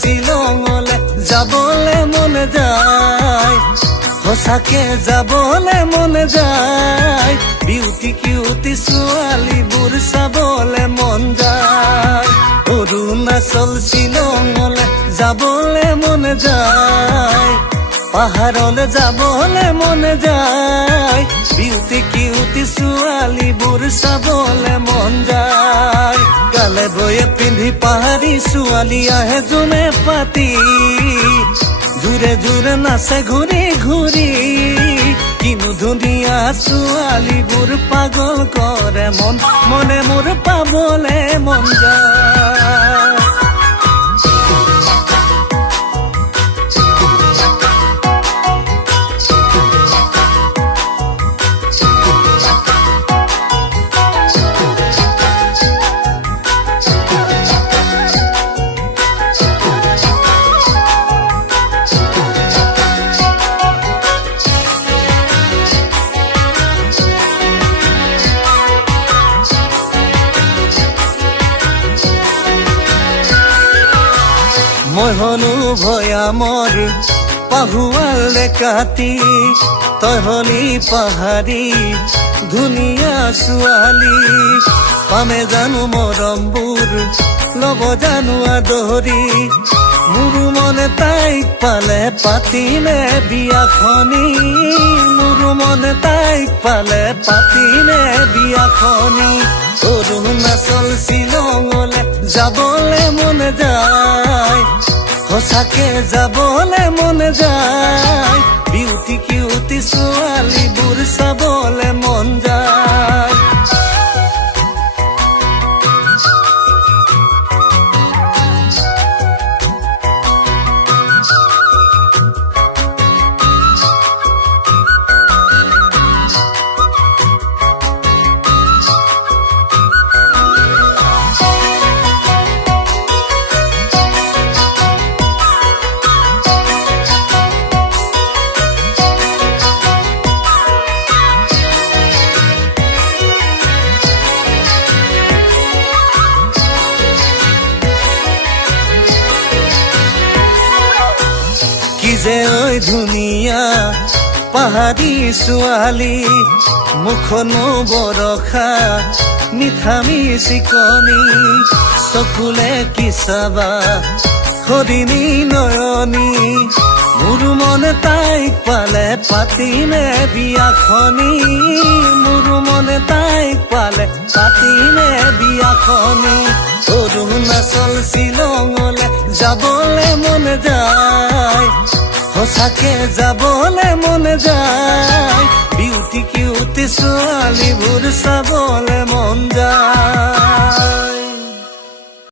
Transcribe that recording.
শ্বিলঙলে যাবলে মন যায়, সঁচাকে যাবলে মন যায়। বিউটি কিউটি ছোৱালীবোৰ চাবলে মন যায়। অৰুণাচল শ্বিলঙলে যাবলে মন যায়, পাহাৰলে যাবলে মন যায়। বিউটি কিউটি ছোৱালীবোৰ চাবলে মন যায়। গালে বয়ে পিন্ধি পাহাৰী ছোৱালী আহে যোনে পাতি, জোৰে জোৰে নাচে ঘূৰি ঘূৰি। কিনো ধুনীয়া ছোৱালীবোৰ পাগল কৰে মন, মনে মোৰ পাবলে মন যায়। মই হলো ভৈয়ামৰ পাহুৱাল ডেকাতি, তই হলি পাহাৰী ধুনীয়া ছোৱালী। পামে জানো মৰমবোৰ ল'ব জানো আদৰি, মোৰো মনে তাইক পালে পাতিমে বিয়াখনি। মোৰো মনে তাইক পালে পাতিমে বিয়াখনি। অৰুণাচল শ্বিলঙলে যাবলে মন যায়, সঁচাকে যাবলে মন যায়। বিউটি কিউটি ছোৱালীবোৰ চাবলে মন যায়। কি যে ঐ ধুনীয়া পাহাৰী ছোৱালী, মুখনো বৰষা মিঠা মিচিকনি। চকুলে কি চাবা হৰিণী নয়নী, মোৰ মনে তাইক পালে পাতিমে বিয়াখনি। মোৰ মনে তাইক পালে পাতিমে বিয়াখনি। অৰুণাচল শ্বিলঙলে যাবলে মন যায়, সঁচাকে যাবলে মন যায়। বিউটি কিউটি ছোৱালীবোৰ চাবলে মন